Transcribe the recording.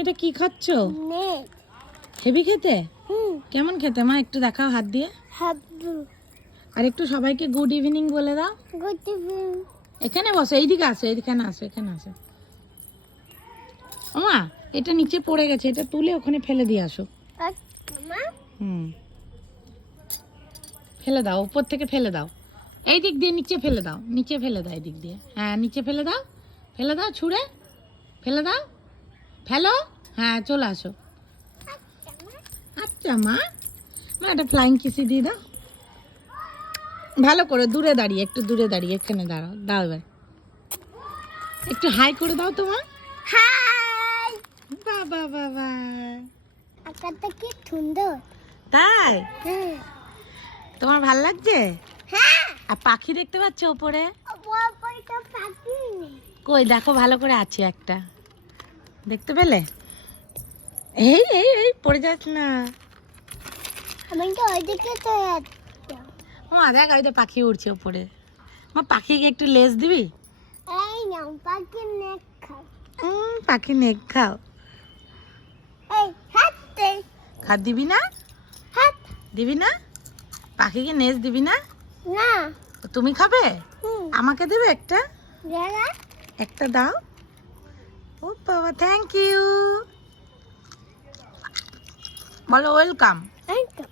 এটা কি খাচ্ছ? হেভি খেতে? কেমন খেতে মা একটু দেখাও হাত দিয়ে। আর একটু সবাইকে গুড ইভিনিং বলে দাও। Good evening. এখানে বসো, এইদিকে আসো, এইখানে আসো, এখানে আসো। মা এটা নিচে পড়ে গেছে, এটা তুলে ওখানে ফেলে দিয়ে আসো। ফেলে দাও, উপর থেকে ফেলে দাও, এই দিক দিয়ে নিচে ফেলে দাও, নিচে ফেলে দাও, এই দিক দিয়ে। হ্যাঁ নিচে ফেলে দাও, ফেলে দাও, ছুঁড়ে ফেলে দাও, ফেলো। হ্যাঁ চলে আসো। আচ্ছা মা, মা একটা ফ্লাইং কিসি দিয়ে দাও ভালো করে, দূরে দাঁড়িয়ে, একটু দূরে দাঁড়িয়ে, এখানে দাঁড়াও, দাও এবার একটু হাই করে দাও তোমার। হাই বাবা বাবা, আকাশটা কি সুন্দর। তাই হ্যাঁ তোমার ভাল লাগছে? হ্যাঁ। আর পাখি দেখতে পাচ্ছ উপরে? ওপরে তো পাখি নেই। কই দেখো, ভালো করে আছে একটা, দেখতে পেলে? এই এই এই পড়ে যাস না। আমি তো ওইদিকে তো মা দেখ, ওই তো পাখি উড়ছে উপরে। মা পাখিকে একটু লেজ দিবি? এই নাও পাখি নেক খাও। পাখি নেক খাও। এই হাতে খাদ দিবি না? হাত দিবি না? পাখিকে নেজ দিবি না? না। তুমি খাবে? হুম আমাকে দেবে একটা? দাদা একটা দাও। ও বাবা, থ্যাংক ইউ বলো, ওয়েলকাম। এই তো